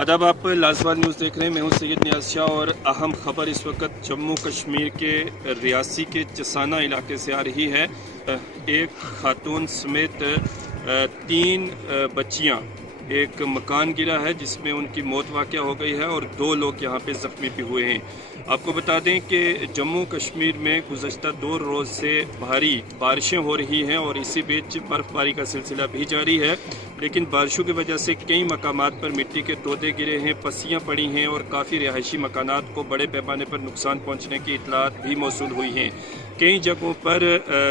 आदाब, आप लाजवाब न्यूज़ देख रहे हैं। मैं हूं सैयद नियाज शाह और अहम खबर इस वक्त जम्मू कश्मीर के रियासी के चसाना इलाके से आ रही है। एक खातून समेत 3 बच्चियां, एक मकान गिरा है जिसमें उनकी मौत वाक़या हो गई है और 2 लोग यहां पे ज़ख्मी भी हुए हैं। आपको बता दें कि जम्मू कश्मीर में गुज़श्ता 2 रोज़ से भारी बारिशें हो रही हैं और इसी बीच बर्फ़बारी का सिलसिला भी जारी है। लेकिन बारिशों की वजह से कई मकामात पर मिट्टी के तोदे गिरे हैं, पस्सियाँ पड़ी हैं और काफ़ी रिहायशी मकानात को बड़े पैमाने पर नुकसान पहुँचने की इतलात भी मौसूल हुई हैं। कई जगहों पर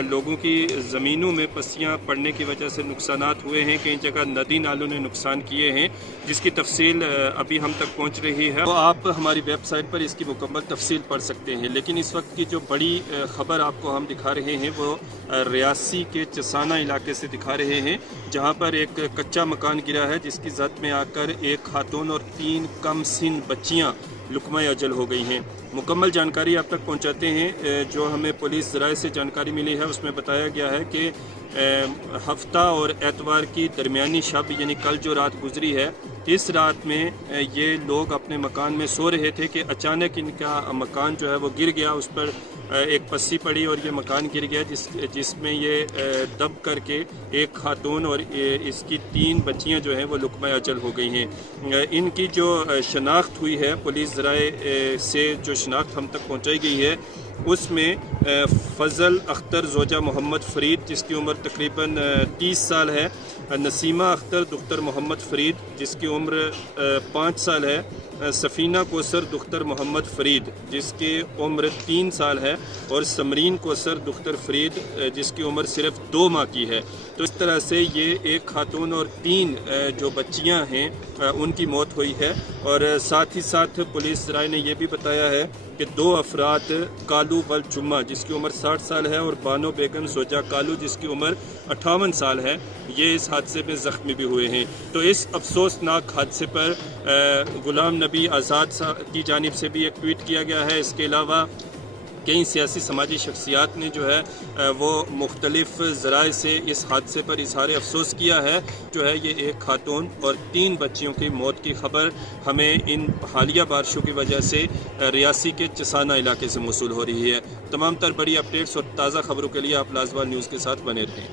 लोगों की ज़मीनों में पस्सियाँ पड़ने की वजह से नुकसानात हुए हैं। कई जगह नदी नालों ने नुकसान किए हैं, जिसकी तफसील अभी हम तक पहुँच रही है। तो आप हमारी वेबसाइट पर इसकी मुकम्मल तफसील पढ़ सकते हैं। लेकिन इस वक्त की जो बड़ी खबर आपको हम दिखा रहे हैं वो रियासी के चसाना इलाके से दिखा रहे हैं, जहाँ पर एक कच्चा मकान गिरा है जिसकी जद में आकर एक खातून और 3 कम सिन बच्चियाँ लुकमा अजल हो गई हैं। मुकम्मल जानकारी आप तक पहुंचाते हैं। जो हमें पुलिस ज़राए से जानकारी मिली है उसमें बताया गया है कि हफ्ता और एतवार की दरमियानी शब यानी कल जो रात गुजरी है, इस रात में ये लोग अपने मकान में सो रहे थे कि अचानक इनका मकान जो है वो गिर गया। उस पर एक पस्सी पड़ी और ये मकान गिर गया जिसमें ये दब करके एक खातून और इसकी 3 बच्चियां जो हैं वो लुकमा अजल हो गई हैं। इनकी जो शनाख्त हुई है, पुलिस ज़राए से जो शनाख्त हम तक पहुंचाई गई है उसमें फ़ज़ल अख्तर ज़ोजा मोहम्मद फ़रीद जिसकी उम्र तकरीबन 30 साल है, नसीमा अख्तर दुख्तर मोहम्मद फ़रीद जिसकी उम्र 5 साल है, सफ़ीना कोसर दुख्तर मोहम्मद फ़रीद जिसकी उम्र 3 साल है और समरीन कोसर दुख्तर फ़रीद जिसकी उम्र सिर्फ 2 माह की है। तो इस तरह से ये एक खातून और 3 जो बच्चियां हैं उनकी मौत हुई है। और साथ ही साथ पुलिस राय ने यह भी बताया है कि 2 अफराद कालू वल जुम्मा जिसकी उम्र 60 साल है और बानो बेगम जोजा कालू जिसकी उम्र 58 साल है, ये इस हादसे में ज़ख्मी भी हुए हैं। तो इस अफसोसनाक हादसे पर गुलाम नबी आज़ाद की जानिब से भी एक ट्वीट किया गया है। इसके अलावा कई सियासी समाजी शख्सियात ने जो है वो मुख्तलिफ ज़राए से इस हादसे पर इजहार अफसोस किया है। जो है ये एक खातून और 3 बच्चियों की मौत की खबर हमें इन हालिया बारिशों की वजह से रियासी के चसाना इलाके से मौसूल हो रही है। तमाम तर बड़ी अपडेट्स और ताज़ा खबरों के लिए आप लाजवाब न्यूज़ के साथ बने रहें।